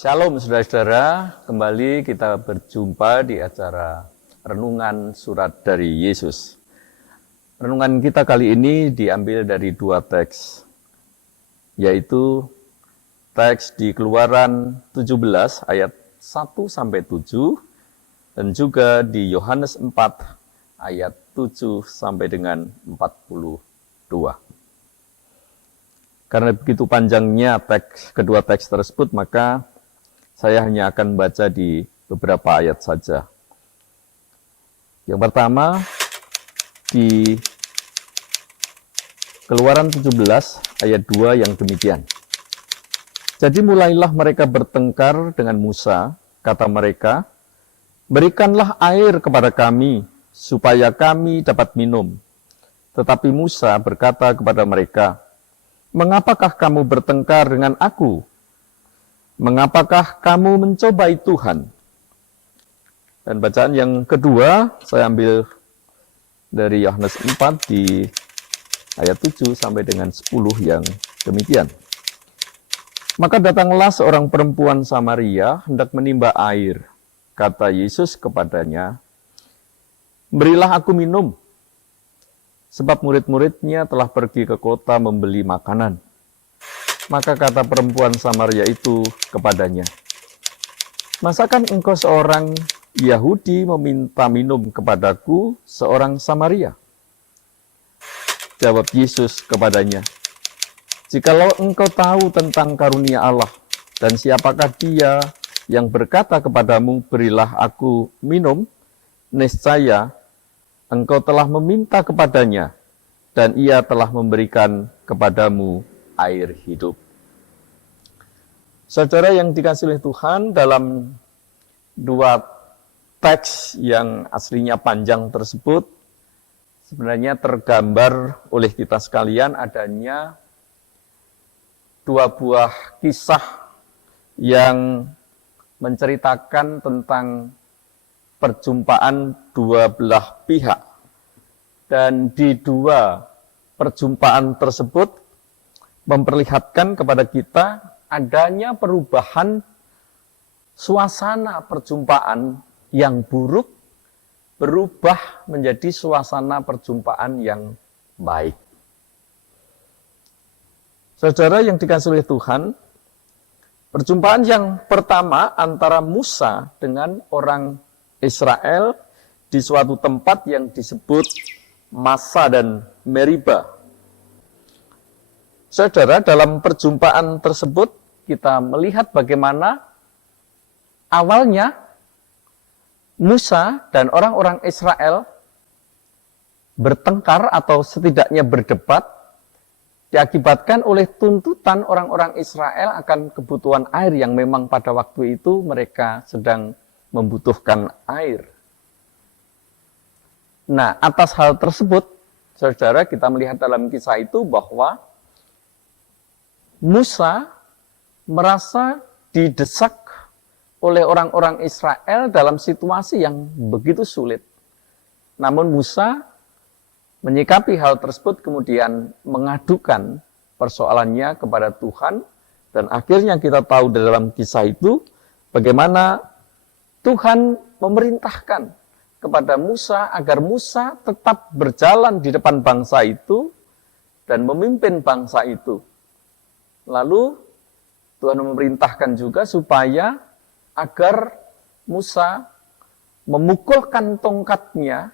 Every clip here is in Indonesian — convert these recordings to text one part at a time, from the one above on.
Shalom saudara-saudara, kembali kita berjumpa di acara Renungan Surat dari Yesus. Renungan kita kali ini diambil dari dua teks, yaitu teks di Keluaran 17 ayat 1-7 dan juga di Yohanes 4 ayat 7 sampai dengan 42. Karena begitu panjangnya kedua teks tersebut, maka saya hanya akan baca di beberapa ayat saja. Yang pertama, di Keluaran 17 ayat 2 yang demikian. Jadi mulailah mereka bertengkar dengan Musa, kata mereka, "Berikanlah air kepada kami, supaya kami dapat minum." Tetapi Musa berkata kepada mereka, "Mengapakah kamu bertengkar dengan aku? Mengapakah kamu mencobai Tuhan?" Dan bacaan yang kedua, saya ambil dari Yohanes 4 di ayat 7 sampai dengan 10 yang demikian. Maka datanglah seorang perempuan Samaria hendak menimba air. Kata Yesus kepadanya, "Berilah aku minum." Sebab murid-muridnya telah pergi ke kota membeli makanan. Maka kata perempuan Samaria itu kepadanya, "Masakan engkau seorang Yahudi meminta minum kepadaku seorang Samaria?" Jawab Yesus kepadanya, "Jikalau engkau tahu tentang karunia Allah, dan siapakah dia yang berkata kepadamu, berilah aku minum, niscaya engkau telah meminta kepadanya, dan ia telah memberikan kepadamu air hidup." Saudara yang dikasihi oleh Tuhan, dalam dua teks yang aslinya panjang tersebut, sebenarnya tergambar oleh kita sekalian adanya dua buah kisah yang menceritakan tentang perjumpaan dua belah pihak. Dan di dua perjumpaan tersebut memperlihatkan kepada kita adanya perubahan suasana perjumpaan yang buruk berubah menjadi suasana perjumpaan yang baik. Saudara yang dikasihi oleh Tuhan, perjumpaan yang pertama antara Musa dengan orang Israel di suatu tempat yang disebut Massa dan Meriba. Saudara, dalam perjumpaan tersebut kita melihat bagaimana awalnya Musa dan orang-orang Israel bertengkar atau setidaknya berdebat diakibatkan oleh tuntutan orang-orang Israel akan kebutuhan air yang memang pada waktu itu mereka sedang membutuhkan air. Nah, atas hal tersebut, saudara, kita melihat dalam kisah itu bahwa Musa merasa didesak oleh orang-orang Israel dalam situasi yang begitu sulit. Namun Musa menyikapi hal tersebut, kemudian mengadukan persoalannya kepada Tuhan, dan akhirnya kita tahu dalam kisah itu bagaimana Tuhan memerintahkan kepada Musa agar Musa tetap berjalan di depan bangsa itu dan memimpin bangsa itu. Lalu Tuhan memerintahkan juga supaya agar Musa memukulkan tongkatnya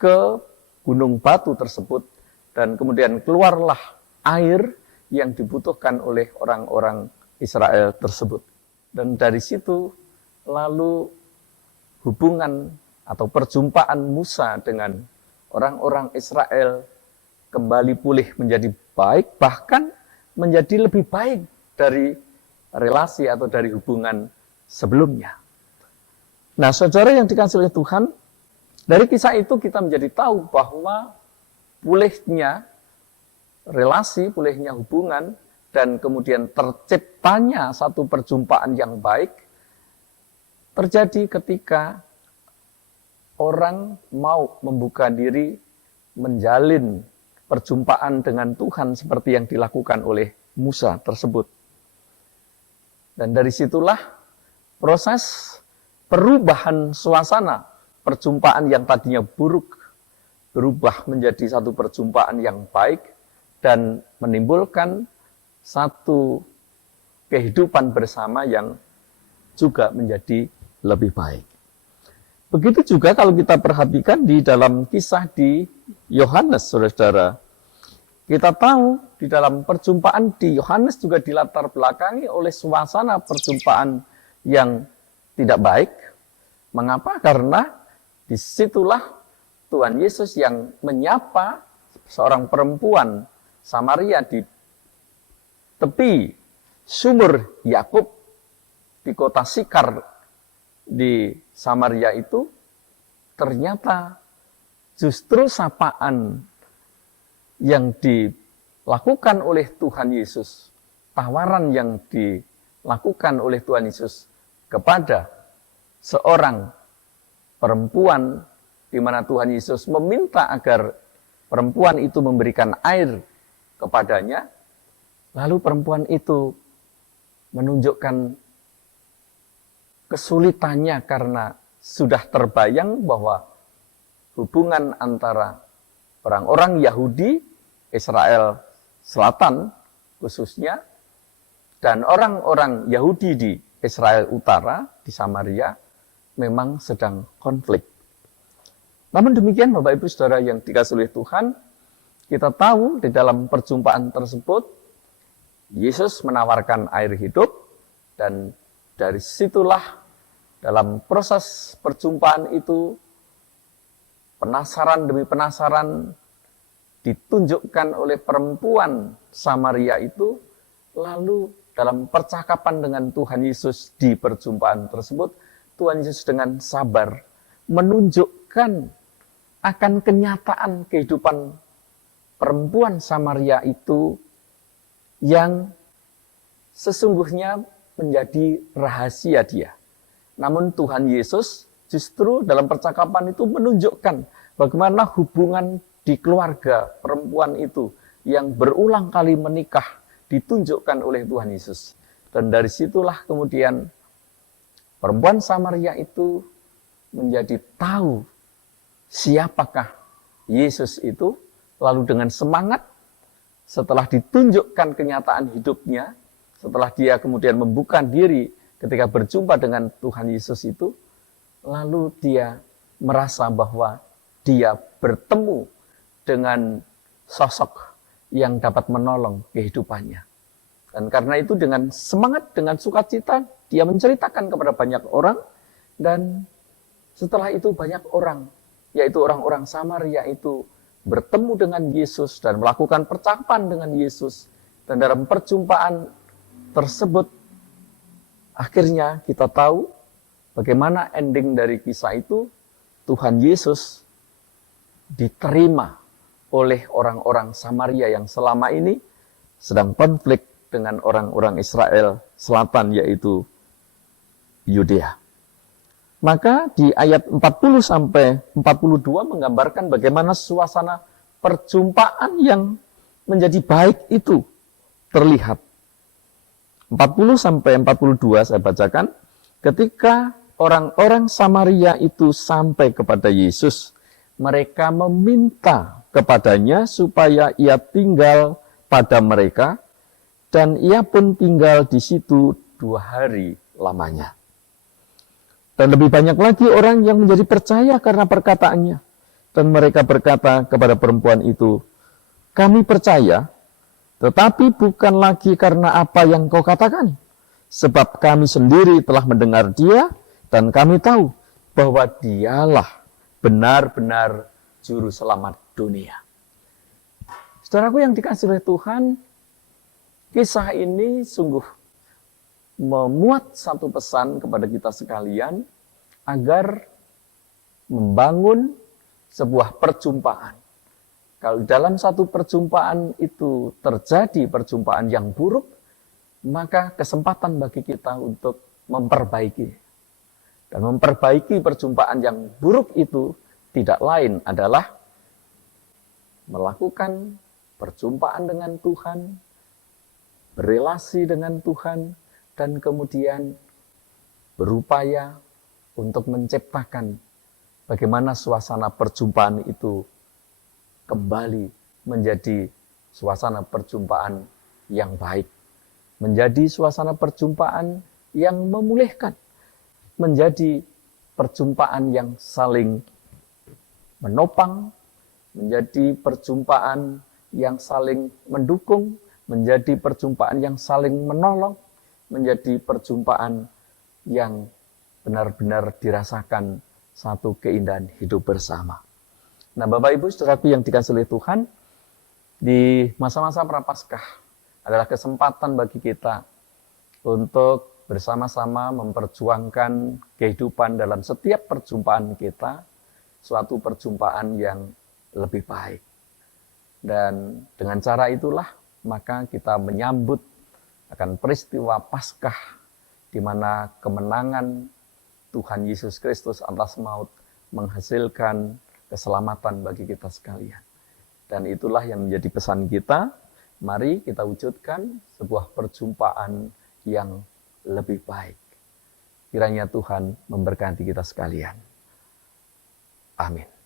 ke gunung batu tersebut, dan kemudian keluarlah air yang dibutuhkan oleh orang-orang Israel tersebut. Dan dari situ lalu hubungan atau perjumpaan Musa dengan orang-orang Israel kembali pulih menjadi baik, bahkan menjadi lebih baik dari relasi atau dari hubungan sebelumnya. Nah, saudara yang dikasihi oleh Tuhan, dari kisah itu kita menjadi tahu bahwa pulihnya relasi, pulihnya hubungan, dan kemudian terciptanya satu perjumpaan yang baik terjadi ketika orang mau membuka diri menjalin perjumpaan dengan Tuhan seperti yang dilakukan oleh Musa tersebut. Dan dari situlah proses perubahan suasana perjumpaan yang tadinya buruk berubah menjadi satu perjumpaan yang baik dan menimbulkan satu kehidupan bersama yang juga menjadi lebih baik. Begitu juga kalau kita perhatikan di dalam kisah di Yohanes, saudara-saudara. Kita tahu di dalam perjumpaan di Yohanes juga dilatar belakangi oleh suasana perjumpaan yang tidak baik. Mengapa? Karena disitulah Tuhan Yesus yang menyapa seorang perempuan Samaria di tepi sumur Yakub di kota Sikar di Samaria itu, ternyata justru sapaan yang dilakukan oleh Tuhan Yesus, tawaran yang dilakukan oleh Tuhan Yesus kepada seorang perempuan, di mana Tuhan Yesus meminta agar perempuan itu memberikan air kepadanya, lalu perempuan itu menunjukkan kesulitannya karena sudah terbayang bahwa hubungan antara orang-orang Yahudi, Israel Selatan khususnya, dan orang-orang Yahudi di Israel Utara, di Samaria, memang sedang konflik. Namun demikian, Bapak Ibu Saudara yang dikasihi oleh Tuhan, kita tahu di dalam perjumpaan tersebut, Yesus menawarkan air hidup, dan dari situlah dalam proses perjumpaan itu, penasaran demi penasaran ditunjukkan oleh perempuan Samaria itu, lalu dalam percakapan dengan Tuhan Yesus di perjumpaan tersebut, Tuhan Yesus dengan sabar menunjukkan akan kenyataan kehidupan perempuan Samaria itu yang sesungguhnya menjadi rahasia dia. Namun Tuhan Yesus justru dalam percakapan itu menunjukkan bagaimana hubungan di keluarga perempuan itu yang berulang kali menikah ditunjukkan oleh Tuhan Yesus. Dan dari situlah kemudian perempuan Samaria itu menjadi tahu siapakah Yesus itu, lalu dengan semangat setelah ditunjukkan kenyataan hidupnya, setelah dia kemudian membuka diri ketika berjumpa dengan Tuhan Yesus itu, lalu dia merasa bahwa dia bertemu dengan sosok yang dapat menolong kehidupannya. Dan karena itu dengan semangat, dengan sukacita, dia menceritakan kepada banyak orang, dan setelah itu banyak orang, yaitu orang-orang Samaria itu bertemu dengan Yesus dan melakukan percakapan dengan Yesus. Dan dalam perjumpaan tersebut, akhirnya kita tahu bagaimana ending dari kisah itu. Tuhan Yesus diterima oleh orang-orang Samaria yang selama ini sedang konflik dengan orang-orang Israel Selatan, yaitu Yudea. Maka di ayat 40 sampai 42 menggambarkan bagaimana suasana perjumpaan yang menjadi baik itu terlihat. 40 sampai 42 saya bacakan. Ketika orang-orang Samaria itu sampai kepada Yesus, mereka meminta kepadanya supaya ia tinggal pada mereka, dan ia pun tinggal di situ 2 hari lamanya. Dan lebih banyak lagi orang yang menjadi percaya karena perkataannya. Dan mereka berkata kepada perempuan itu, "Kami percaya, tetapi bukan lagi karena apa yang kau katakan. Sebab kami sendiri telah mendengar dia, dan kami tahu bahwa dialah benar-benar juru selamat dunia." Saudaraku yang dikasihi oleh Tuhan, kisah ini sungguh memuat satu pesan kepada kita sekalian agar membangun sebuah perjumpaan. Kalau dalam satu perjumpaan itu terjadi perjumpaan yang buruk, maka kesempatan bagi kita untuk memperbaiki. Dan memperbaiki perjumpaan yang buruk itu tidak lain adalah melakukan perjumpaan dengan Tuhan, berelasi dengan Tuhan, dan kemudian berupaya untuk menciptakan bagaimana suasana perjumpaan itu kembali menjadi suasana perjumpaan yang baik, menjadi suasana perjumpaan yang memulihkan, menjadi perjumpaan yang saling menopang, menjadi perjumpaan yang saling mendukung, menjadi perjumpaan yang saling menolong, menjadi perjumpaan yang benar-benar dirasakan satu keindahan hidup bersama. Nah, Bapak Ibu Saudaraku yang dikasihi oleh Tuhan, di masa-masa Prapaskah adalah kesempatan bagi kita untuk bersama-sama memperjuangkan kehidupan dalam setiap perjumpaan kita, suatu perjumpaan yang lebih baik. Dan dengan cara itulah maka kita menyambut akan peristiwa Paskah di mana kemenangan Tuhan Yesus Kristus atas maut menghasilkan keselamatan bagi kita sekalian. Dan itulah yang menjadi pesan kita. Mari kita wujudkan sebuah perjumpaan yang lebih baik. Kiranya Tuhan memberkati kita sekalian. Amin.